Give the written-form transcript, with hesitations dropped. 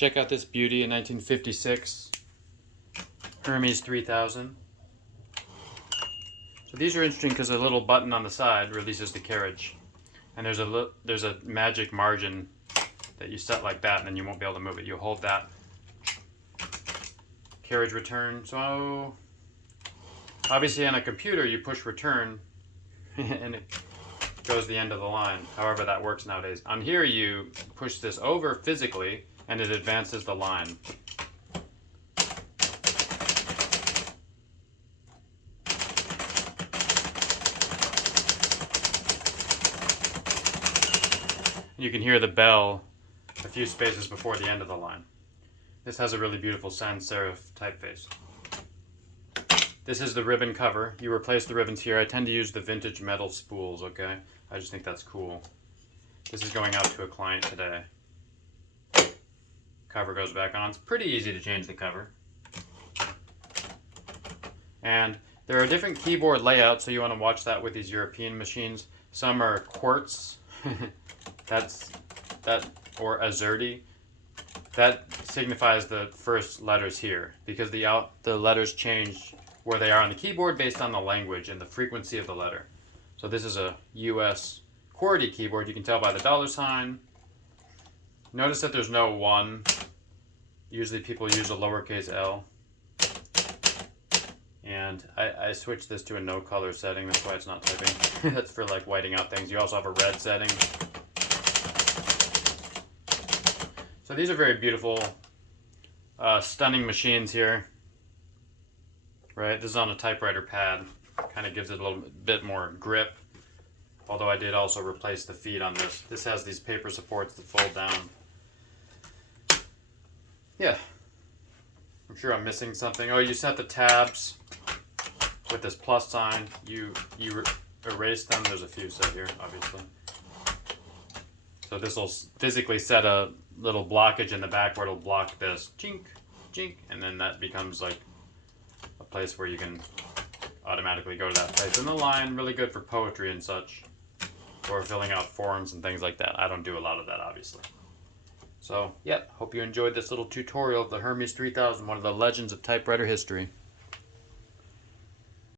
Check out this beauty, a 1956 Hermes 3000. So these are interesting because a little button on the side releases the carriage. And there's a magic margin that you set like that, and then you won't be able to move it. You hold that. Carriage return. So obviously on a computer you push return and it goes the end of the line. However that works nowadays. On here you push this over physically and it advances the line. You can hear the bell a few spaces before the end of the line. This has a really beautiful sans serif typeface. This is the ribbon cover. You replace the ribbons here. I tend to use the vintage metal spools, okay? I just think that's cool. This is going out to a client today. Cover goes back on. It's pretty easy to change the cover. And there are different keyboard layouts, so you want to watch that with these European machines. Some are quartz. Or azurdi. That signifies the first letters here because the letters change where they are on the keyboard based on the language and the frequency of the letter. So this is a US QWERTY keyboard. You can tell by the $sign. Notice that there's no 1. Usually people use a lowercase l. And I switched this to a no color setting. That's why it's not typing. That's for like whiting out things. You also have a red setting. So these are very beautiful, stunning machines here. Right, this is on a typewriter pad. Kind of gives it a little bit more grip. Although I did also replace the feet on this. This has these paper supports that fold down. Yeah. I'm sure I'm missing something. Oh, you set the tabs with this plus sign. You erase them. There's a few set here, obviously. So this will physically set a little blockage in the back where it'll block this chink, chink, and then that becomes like a place where you can automatically go to that place. And the line, really good for poetry and such, or filling out forms and things like that. I don't do a lot of that, obviously. So, yeah, hope you enjoyed this little tutorial of the Hermes 3000, one of the legends of typewriter history.